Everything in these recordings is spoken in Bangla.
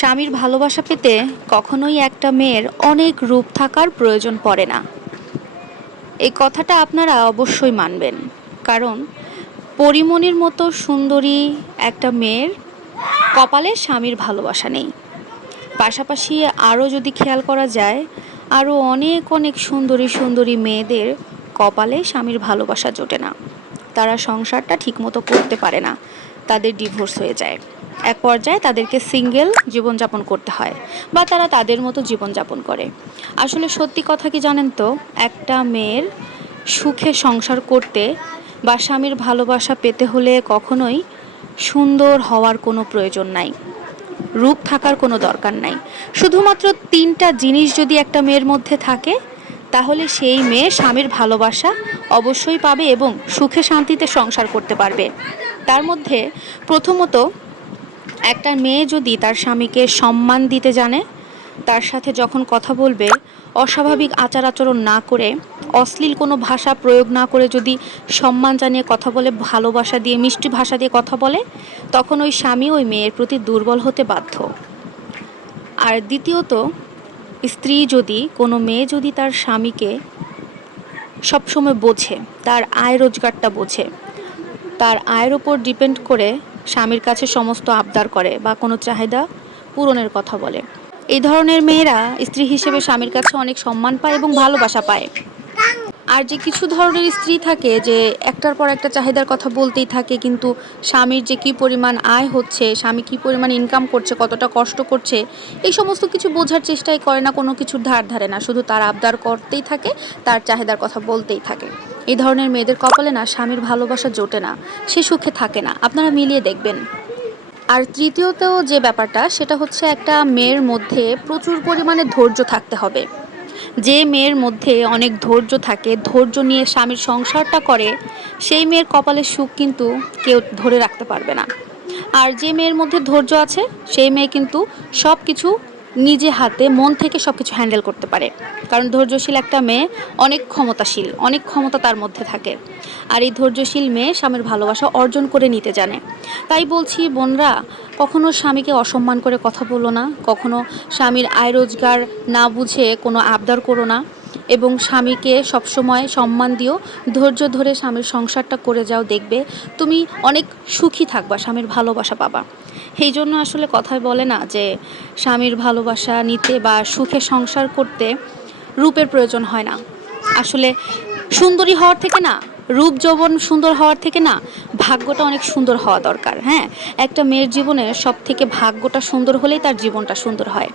স্বামীর ভালোবাসা পেতে কখনোই একটা মেয়ের অনেক রূপ থাকার প্রয়োজন পড়ে না। এই কথাটা আপনারা অবশ্যই মানবেন। কারণ পরিমণির মতো সুন্দরী একটা মেয়ের কপালে স্বামীর ভালোবাসা নেই। পাশাপাশি আরও যদি খেয়াল করা যায়, আরও অনেক অনেক সুন্দরী সুন্দরী মেয়েদের কপালে স্বামীর ভালোবাসা জোটে না। তারা সংসারটা ঠিকমতো করতে পারে না। তাদের ডিভোর্স হয়ে যায়। এক পর্যায়ে তাদেরকে সিঙ্গেল জীবনযাপন করতে হয় বা তারা তাদের মতো জীবনযাপন করে। আসলে সত্যি কথা কি জানেন তো? একটা মেয়ের সুখে সংসার করতে বা স্বামীর ভালোবাসা পেতে হলে কখনোই সুন্দর হওয়ার কোনো প্রয়োজন নাই। রূপ থাকার কোনো দরকার নাই। শুধুমাত্র তিনটা জিনিস যদি একটা মেয়ের মধ্যে থাকে, তাহলে সেই মেয়ে স্বামীর ভালোবাসা অবশ্যই পাবে এবং সুখে শান্তিতে সংসার করতে পারবে। তার মধ্যে প্রথমত একটা মেয়ে যদি তার স্বামীকে সম্মান দিতে জানে, তার সাথে যখন কথা বলবে, অস্বাভাবিক আচার আচরণ না করে, অশ্লীল কোনো ভাষা প্রয়োগ না করে যদি সম্মান জানিয়ে কথা বলে, ভালোবাসা দিয়ে, মিষ্টি ভাষা দিয়ে কথা বলে, তখন ওই স্বামী ওই মেয়ের প্রতি দুর্বল হতে বাধ্য। আর দ্বিতীয়ত, স্ত্রী যদি কোনো মেয়ে যদি তার স্বামীকে সবসময় বোঝে, তার আয় রোজগারটা বোঝে তার আয়ের ওপর ডিপেন্ড করে স্বামীর কাছে সমস্ত আবদার করে বা কোনো চাহিদা পূরণের কথা বলে। এই ধরনের মেয়েরা স্ত্রী হিসেবে স্বামীর কাছে অনেক সম্মান পায় এবং ভালোবাসা পায়। আর যে কিছু ধরনের স্ত্রী থাকে যে একটার পর একটা চাহিদার কথা বলতেই থাকে, কিন্তু স্বামীর যে কী পরিমাণ আয় হচ্ছে, স্বামী কী পরিমাণ ইনকাম করছে, কতটা কষ্ট করছে, এই সমস্ত কিছু বোঝার চেষ্টাই করে না, কোনো কিছুর ধার ধারে না। শুধু তার আবদার করতেই থাকে, তার চাহিদার কথা বলতেই থাকে। এই ধরনের মেয়েদের কপালে না স্বামীর ভালোবাসা জোটে না, সে সুখে থাকে না। আপনারা মিলিয়ে দেখবেন। আর তৃতীয়ত যে ব্যাপারটা, সেটা হচ্ছে একটা মেয়ের মধ্যে প্রচুর পরিমাণে ধৈর্য থাকতে হবে। যে মেয়ের মধ্যে অনেক ধৈর্য থাকে, ধৈর্য নিয়ে স্বামীর সংসারটা করে, সেই মেয়ের কপালে সুখ কিন্তু কেউ ধরে রাখতে পারবে না। আর যে মেয়ের মধ্যে ধৈর্য আছে, সেই মেয়ে কিন্তু সব কিছু নিজে হাতে মন থেকে সব কিছু হ্যান্ডেল করতে পারে। কারণ ধৈর্যশীল একটা মেয়ে অনেক ক্ষমতাশীল, অনেক ক্ষমতা তার মধ্যে থাকে। আর এই ধৈর্যশীল মেয়ে স্বামীর ভালোবাসা অর্জন করে নিতে জানে। তাই বলছি, বোনরা, কখনো স্বামীকে অসম্মান করে কথা বলো না, কখনো স্বামীর আয় রোজগার না বুঝে কোনো আবদার করো না। এবং স্বামীকে সবসময় সম্মান দিও, ধৈর্য ধরে স্বামীর সংসারটা করে যাও, দেখবে তুমি অনেক সুখী থাকবা, স্বামীর ভালোবাসা পাবা। সেই জন্য আসলে কথায় বলে না যে স্বামীর ভালোবাসা নিতে বা সুখে সংসার করতে রূপের প্রয়োজন হয় না। আসলে সুন্দরী হওয়ার থেকে না, রূপ যৌবন সুন্দর হওয়ার থেকে না, ভাগ্যটা অনেক সুন্দর হওয়া দরকার হ্যাঁ? একটা মেয়ের জীবনে সব থেকে ভাগ্যটা সুন্দর হলেই তার জীবনটা সুন্দর হয়।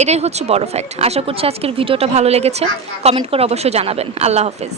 এটাই হচ্ছে বড় ফ্যাক্ট আশা করছি আজকের ভিডিওটা ভালো লেগেছে। কমেন্ট করে অবশ্যই জানাবেন। আল্লাহ হাফেজ।